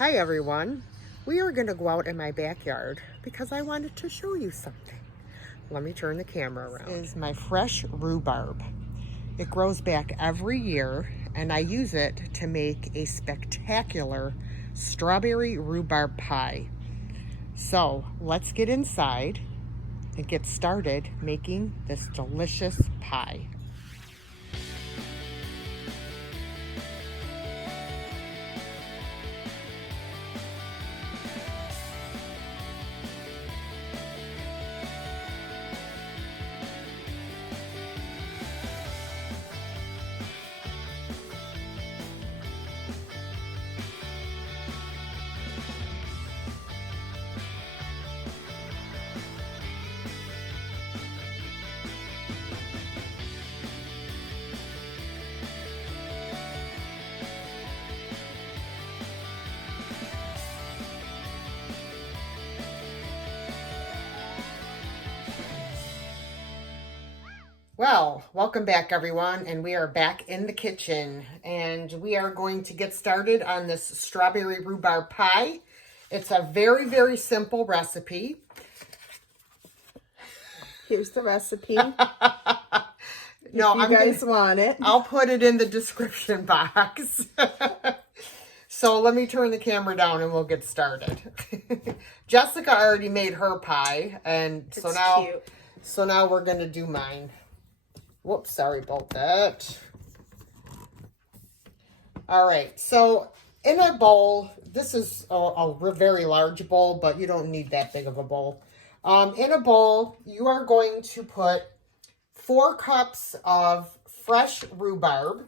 Hi everyone. We are going to go out in my backyard because I wanted to show you something. Let me turn the camera around. This is my fresh rhubarb. It grows back every year and I use it to make a spectacular strawberry rhubarb pie. So let's get inside and get started making this delicious pie. Well, welcome back everyone, and we are back in the kitchen and we are going to get started on this strawberry rhubarb pie. It's a very, very simple recipe. Here's the recipe. No, if you guys want it. I'll put it in the description box. So let me turn the camera down and we'll get started. Jessica already made her pie, and It's cute. So now we're going to do mine. Whoops, sorry about that. All right, so in a bowl, this is a very large bowl, but you don't need that big of a bowl. In a bowl, you are going to put 4 cups of fresh rhubarb.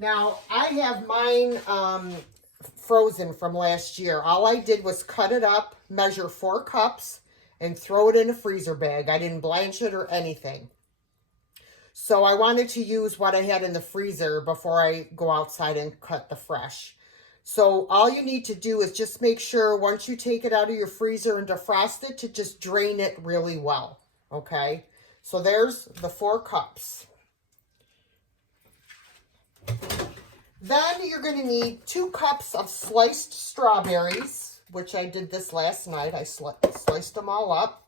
Now, I have mine frozen from last year. All I did was cut it up, measure 4 cups, and throw it in a freezer bag. I didn't blanch it or anything. So I wanted to use what I had in the freezer before I go outside and cut the fresh. So all you need to do is just make sure once you take it out of your freezer and defrost it to just drain it really well. Okay, so there's the 4 cups. Then you're going to need 2 cups of sliced strawberries, which I did this last night. I sliced them all up.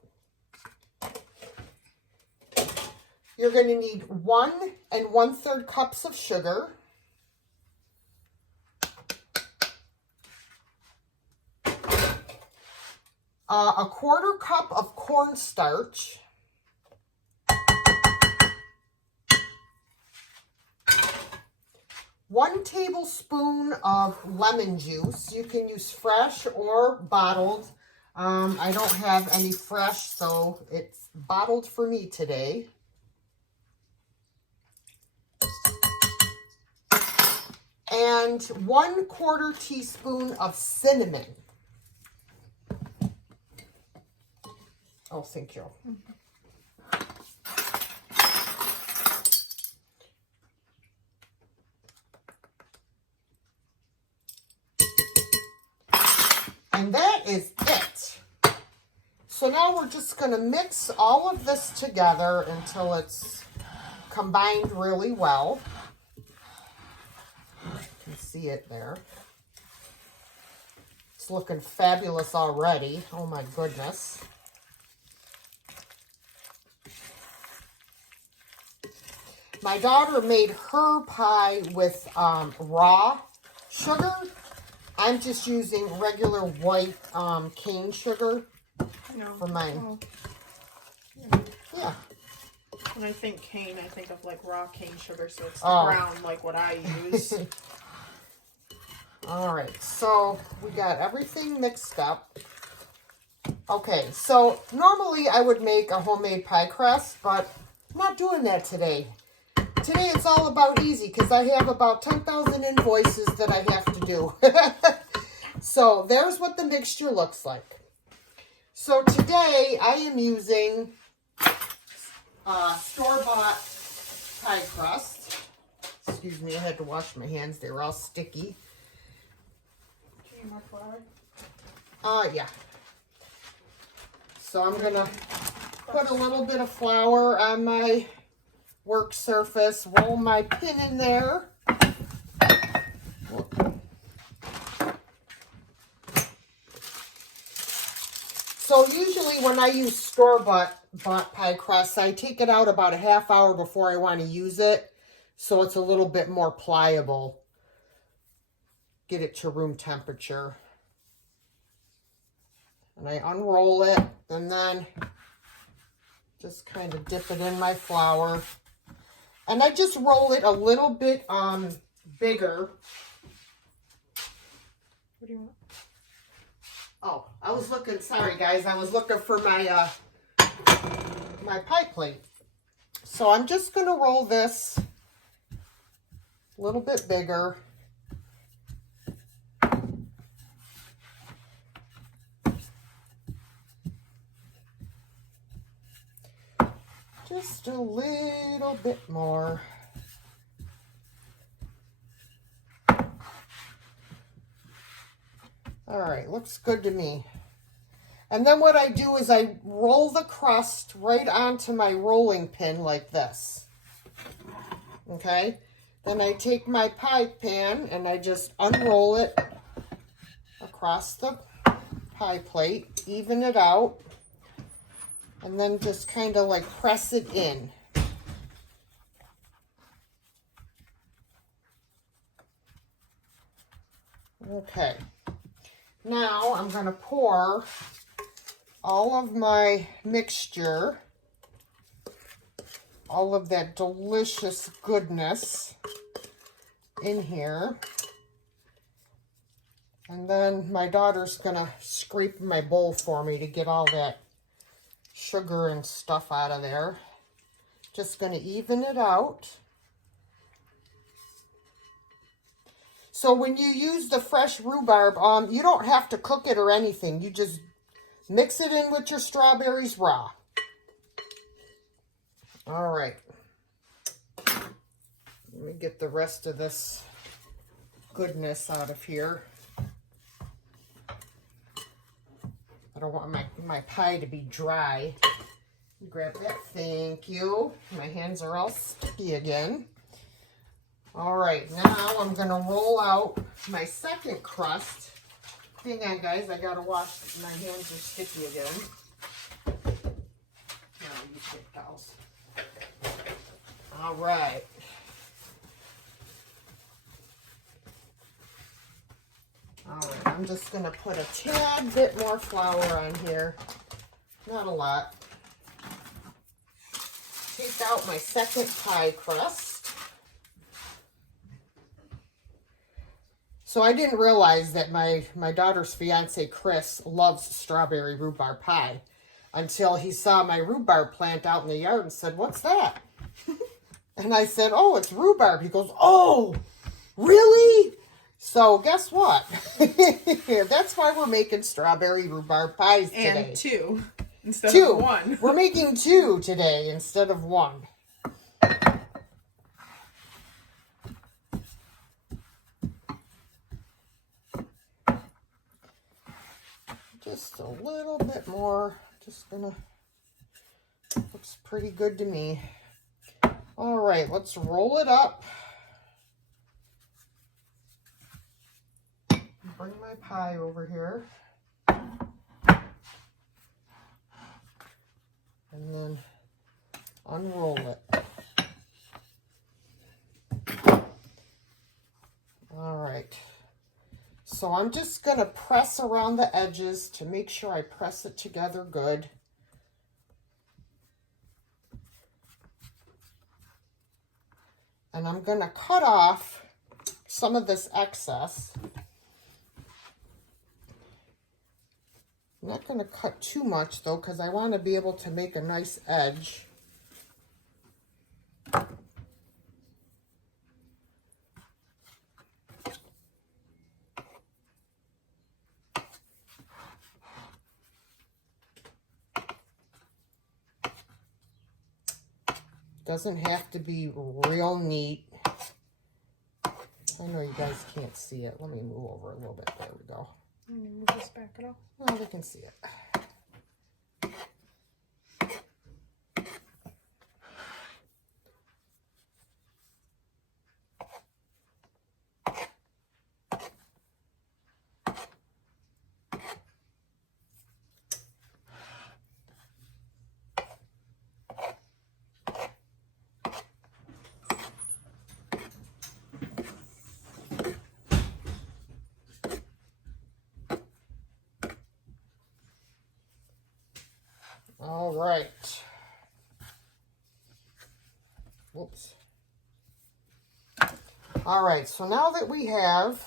You're going to need 1 1/3 cups of sugar. A 1/4 cup of cornstarch. 1 tablespoon of lemon juice. You can use fresh or bottled. I don't have any fresh, so it's bottled for me today. And 1/4 teaspoon of cinnamon. Oh, thank you. And that is it. So now we're just going to mix all of this together until it's combined really well. You can see it there. It's looking fabulous already. Oh my goodness. My daughter made her pie with raw sugar. I'm just using regular white cane sugar for mine. Oh. Yeah. When I think cane, I think of like raw cane sugar, so it's the brown like what I use. All right, so we got everything mixed up. Okay, so normally I would make a homemade pie crust, but I'm not doing that today. Today it's all about easy because I have about 10,000 invoices that I have to do. So there's what the mixture looks like. So today I am using store-bought pie crust. Excuse me, I had to wash my hands. They were all sticky. Do you need more flour? Yeah. So I'm going to put a little bit of flour on my work surface, roll my pin in there. So usually when I use store-bought pie crust, I take it out about a half hour before I want to use it. So it's a little bit more pliable. Get it to room temperature. And I unroll it and then just kind of dip it in my flour. And I just roll it a little bit bigger. What do you want? Oh, I was looking, sorry guys, I was looking for my my pie plate. So I'm just going to roll this a little bit bigger. Just a little bit more. All right, looks good to me. And then what I do is I roll the crust right onto my rolling pin like this. Okay? Then I take my pie pan and I just unroll it across the pie plate, even it out, and then just kind of like press it in. Okay. Now I'm going to pour all of my mixture, all of that delicious goodness in here. And then my daughter's going to scrape my bowl for me to get all that sugar and stuff out of there. Just going to even it out. So when you use the fresh rhubarb, you don't have to cook it or anything. You just mix it in with your strawberries raw. All right. Let me get the rest of this goodness out of here. I don't want my pie to be dry. Grab that. Thank you. My hands are all sticky again. All right, now I'm going to roll out my second crust. Hang on, guys. I got to wash. My hands are sticky again. Now, use paper towels. All right. All right, I'm just going to put a tad bit more flour on here. Not a lot. Take out my second pie crust. So I didn't realize that my daughter's fiance, Chris, loves strawberry rhubarb pie until he saw my rhubarb plant out in the yard and said, "What's that?" And I said, "Oh, it's rhubarb." He goes, "Oh, really?" So guess what? That's why we're making strawberry rhubarb pies today. And two instead of one. We're making two today instead of one. Just a little bit more. Just gonna, looks pretty good to me. All right, let's roll it up. Bring my pie over here. And then unroll it. All right. So I'm just going to press around the edges to make sure I press it together good. And I'm going to cut off some of this excess. I'm not going to cut too much though, because I want to be able to make a nice edge. Doesn't have to be real neat. I know you guys can't see it. Let me move over a little bit. There we go. Let me move this back at all. Well, they can see it. All right. Whoops. All right, so now that we have,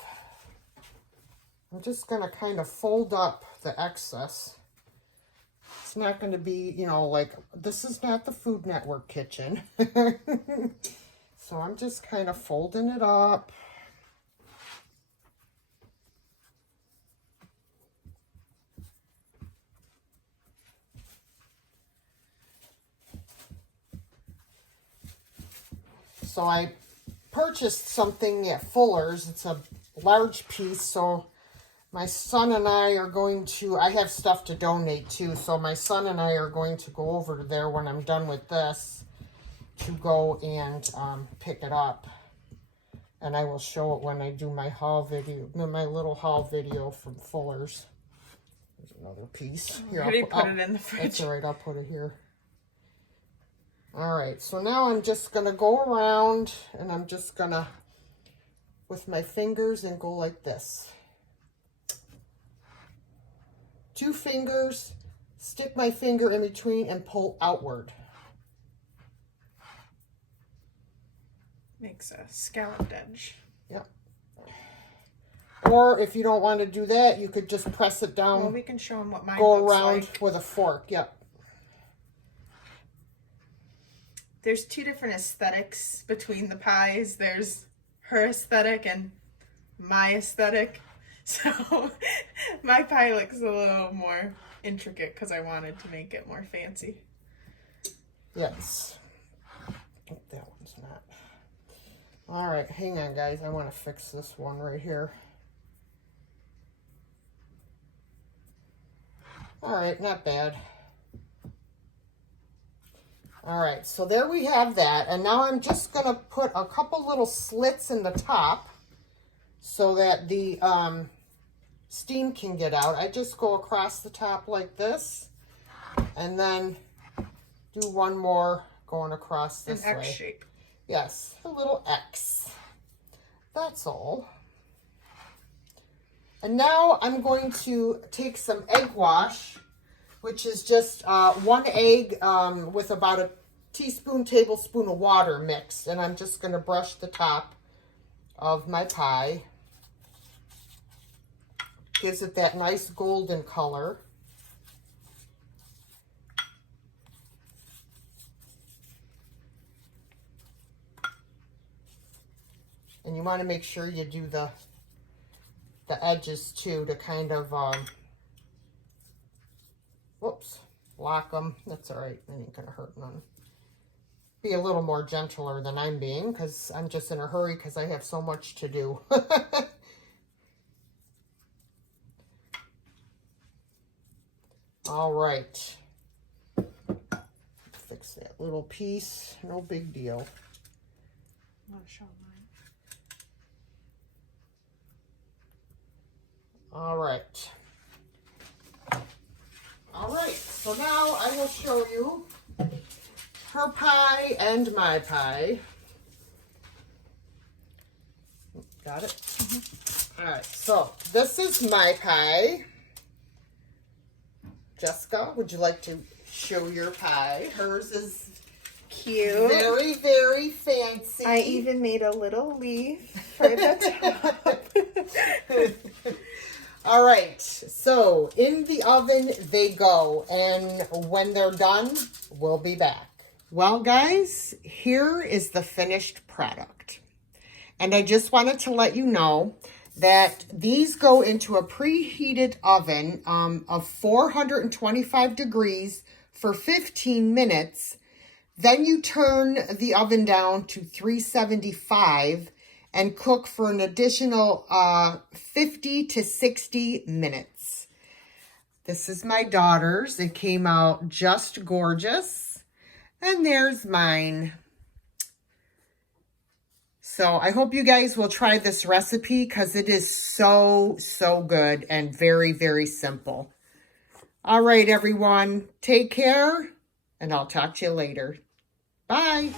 I'm just going to kind of fold up the excess. It's not going to be, you know, like, this is not the Food Network kitchen. So I'm just kind of folding it up. So I purchased something at Fuller's. It's a large piece, so my son and I are going to, I have stuff to donate too, so my son and I are going to go over there when I'm done with this to go and pick it up. And I will show it when I do my haul video, my little haul video from Fuller's. There's another piece. Here, I'll put it in the fridge. That's all right, I'll put it here. All right, so now I'm just going to go around and I'm just going to, with my fingers, and go like this. 2 fingers, stick my finger in between and pull outward. Makes a scalloped edge. Yep. Or if you don't want to do that, you could just press it down. Well, we can show them what mine go looks around like. with a fork. Yep. There's 2 different aesthetics between the pies. There's her aesthetic and my aesthetic. So my pie looks a little more intricate because I wanted to make it more fancy. Yes. Oh, that one's not. All right, hang on, guys. I want to fix this one right here. All right, not bad. All right, so there we have that. And now I'm just going to put a couple little slits in the top so that the steam can get out. I just go across the top like this and then do one more going across this way. An X shape. Yes, a little X. That's all. And now I'm going to take some egg wash, which is just 1 egg with about a tablespoon of water mixed. And I'm just going to brush the top of my pie. Gives it that nice golden color. And you want to make sure you do the edges too to kind of, whoops, lock them. That's all right. They ain't going to hurt none. Be a little more gentler than I'm being because I'm just in a hurry because I have so much to do. All right. Fix that little piece. No big deal. I'm going to show mine. All right. All right. So now I will show you her pie and my pie. Got it? Mm-hmm. All right. So this is my pie. Jessica, would you like to show your pie? Hers is cute. Very, very fancy. I even made a little leaf for the top. All right, so in the oven they go, and when they're done, we'll be back. Well, guys, here is the finished product. And I just wanted to let you know that these go into a preheated oven of 425 degrees for 15 minutes. Then you turn the oven down to 375 and cook for an additional 50 to 60 minutes. This is my daughter's. It came out just gorgeous. And there's mine. So I hope you guys will try this recipe because it is so, so good and very, very simple. All right, everyone. Take care, and I'll talk to you later. Bye.